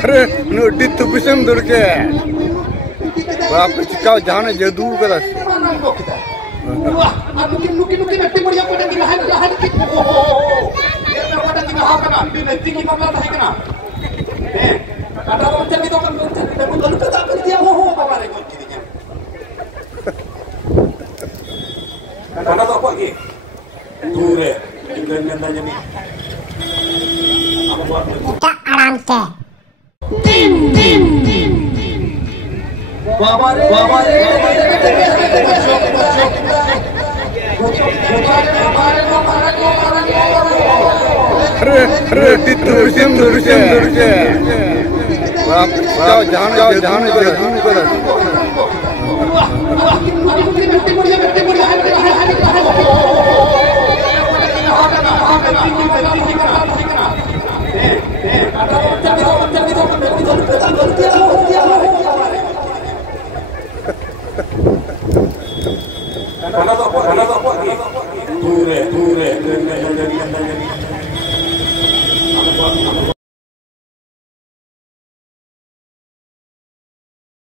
अरे नोटी तुपिसम दुर्के बाप चिकाव जाने जदू करा wah mungkin nanti mau yang pada lahan dia pada kita hakana nanti kita pada hakana ada orang cari itu kan betul kita dia apa lagi karena apa lagi dure dengan nanya nih apa buat tak arante babare अरे तुपिसम दुर्के बाप चिकाव जाने करा karena apa dure